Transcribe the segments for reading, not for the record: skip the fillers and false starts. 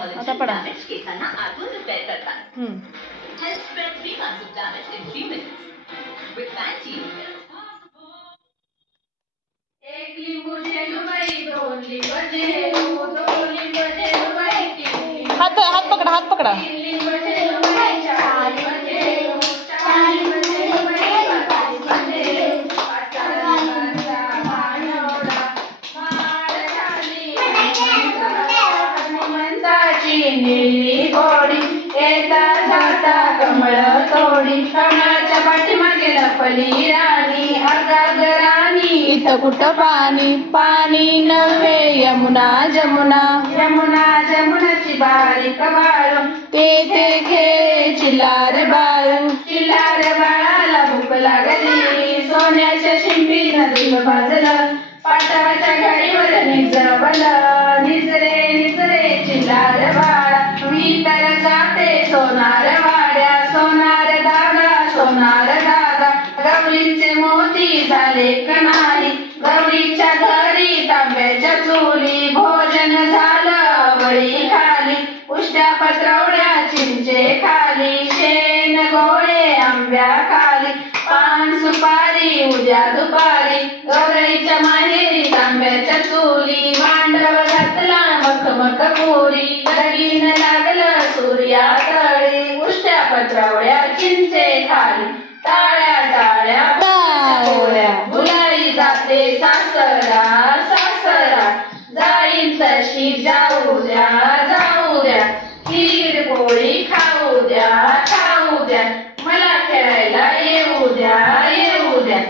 आता पडा. केसांना आतून रिपेअर करतात. Health spread 3 months of damage in 3 minutes with Pantene. एक लिंबू जेलूबाई, 2 लिंबू जेलू, 2 लिंबू जेलूबाई, 3 लिंबू. हात पकडा, हात पकडा. 3 लिंबू जेलूबाई, 4 लिंबू जेलू, 4 लिंबू जेलूबाई, 5 लिंबू जेलू, 5 लिंबाचा पाणवडा, माळ झाली हनुमंताची निळी गोडी, येता जाता कमळ तोडी, कमळाच्या पाठीमागे लपली राणी, अर्धागराणी इथं कुठं पाणी, पाणी नव्हे यमुना जमुना, यमुना जमुनाची बारीक बाळू, ते खेळ चिल्लार बाळू. चिल्लार बाळाला भूक लागली, सोन्याच्या शिंपीनं दूध भाजलं, पाटाच्या गाडीवर निजवलं, निजरे निजरे चिल्लार बाळा, मी तर जाते सोनार वाड्या, सोनार दादा, सोनार दादा, गवळीचे मोती झाले कणाली, गवळीच्या घरी तांब्याच्या चुली, भोजन झालं वळी खाली, उष्ट्या पत्रवड्या चिंचे खाली, शेण गोळे आंब्या खाली, पान सुपारी उद्या दुपारी, गौराईच्या माहेरी तांब्याच्या चुली, मांडव घातला मखमख पुरी, लगीन लागलं सूर्यातळी, उष्ट्या पत्रवड्या चिंचे खाली, टाळ्या टाळ्या गोळ्या, भुलाई जाते सासरा, सासरा जाईन तशी जाऊ द्या, जाऊ द्या, खीर पोळी खाऊ द्या, खाऊ द्या, मला खेळायला येऊ द्या, येऊ द्या.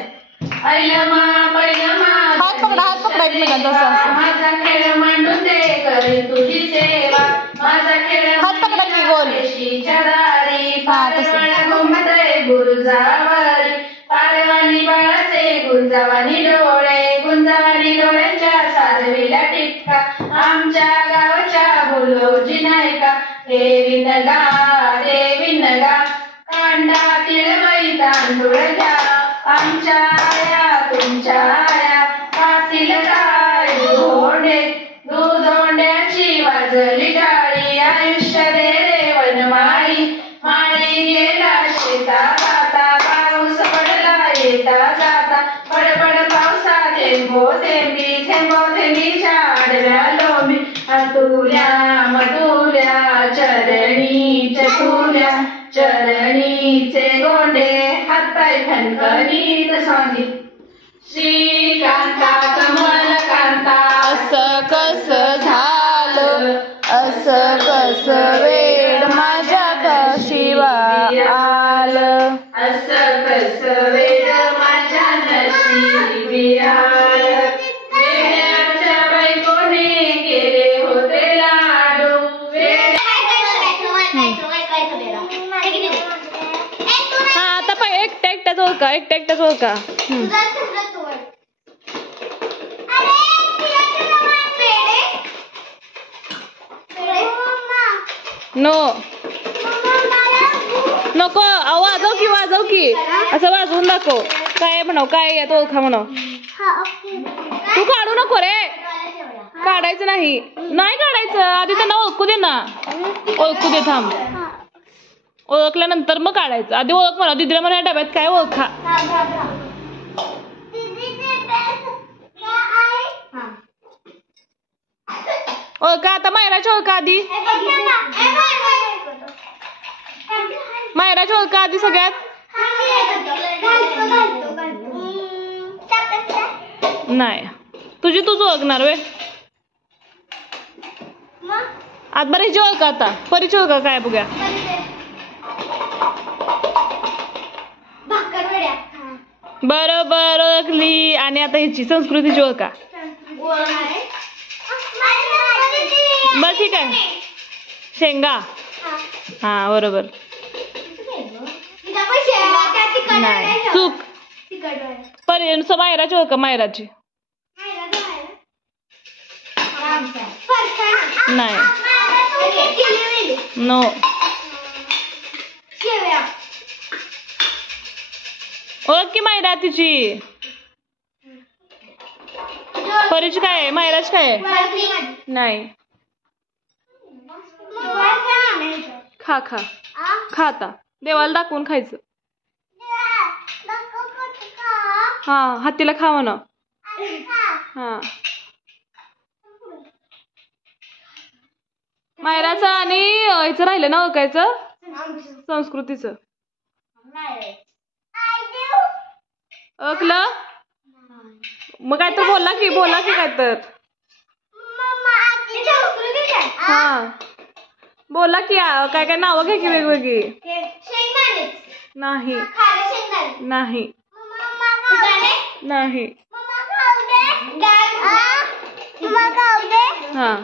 ऐलमा पैलमा, हात पकडा एकमेकांचा असं. माझा खेळ मांडून दे, करी तुझी सेवा, माझा खेळ हात पकडा की गोल. रेशीच्या दारी, पारवाळा घुमतय गुरुजावारी, पारवाणी बाळाचे गुंजावानी डोळे, गुंजावानी डोळ्यांच्या साजवीला टिक्का, आमच्या गावाच्या बोलोजी नायका, देवी नगा कांडा तिळवई तांदूळ घ्या, आमच्या आया तुमच्या आया, पातील काय दूधोंड्याची वाजली टाळी, आयुष्य दे रे वनमाळी, माळी गेला शेता जाता, पाऊस पडला येता जाता, पडपड पावसा थेंबो थेंबी, थेंबो थेंबीच्या आडव्या लोंबी, अतुल्या मधुल्या चरणी चतुल्या, चरणीचे गोंडे हातपाय खणखणीत सांगी, श्रीकांता कमलकांता, असं कसं झालं, असं कसं वेड माझ्या कशिवा आलं, असं कसं वेड माझ्या नशिबी आलं, वेड्याच्या बायकोने केले होते लाडू, हा आता पण एकट्याच ओळखा, एकट्याच ओळखा. नो नको, वाजव की असं वाजवून दाखव, काय म्हणाव, काय यात ओळखा म्हणाव. तू काढू नको रे, काढायचं नाही, नाही काढायचं, आधी त्यांना ओळखू दे ना, ओळखू दे, थांब, ओळखल्यानंतर मग काढायचं, आधी ओळख म्हणा, दिदीला म्हणा डब्यात काय ओळखा. ओळखा आता, मायराची ओळखा आधी, मायराची ओळखा आधी सगळ्यात. नाही, तुझी तूच ओळखणार वे. आत बरीच ओळखा, आता परीची ओळखा काय बघूया. बरोबर ओळखली. आणि आता ह्याची संस्कृतीची ओळखा. बस ठीक आहे. शेंगा. हा बरोबर. नाही चूक. मायराची ओळखा, मायराची. नाही. नो. ओळख की मायरा तिची. परीची काय आहे, मायराची काय आहे. नाही. खा खा खा आता देवाला दाखवून खायचं. हा हत्तीला खा म्हणा. हा मायराचं आणि ह्याचं राहिलं ना ओळखायचं संस्कृतीचं. ओळखलं मग काय तर बोला की काय तर. हा बोला की काय काय नावं घ्या की वेगवेगळी. नाही नाही नाही. हा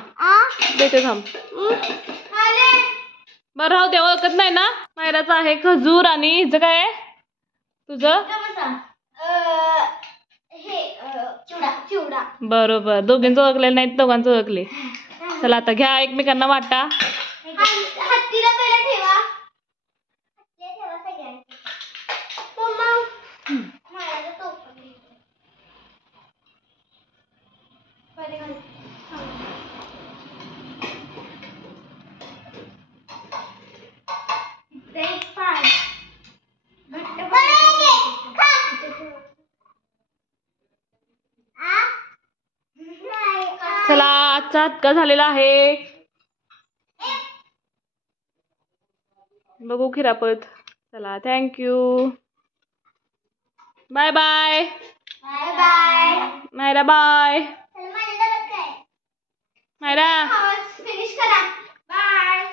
देते थांब. बरं राहू दे ओळखत नाही ना. मायराचं आहे खजूर आणि हिचं काय आहे तुझं. बरोबर दोघींचं ओळखलेलं नाही दोघांचं ओळखले. चला आता घ्या एकमेकांना वाटा. चला आजचा हक्का झालेला आहे. बघू खिरापत. चला thank you bye bye. Myra bye. Myra finish करा. बाय.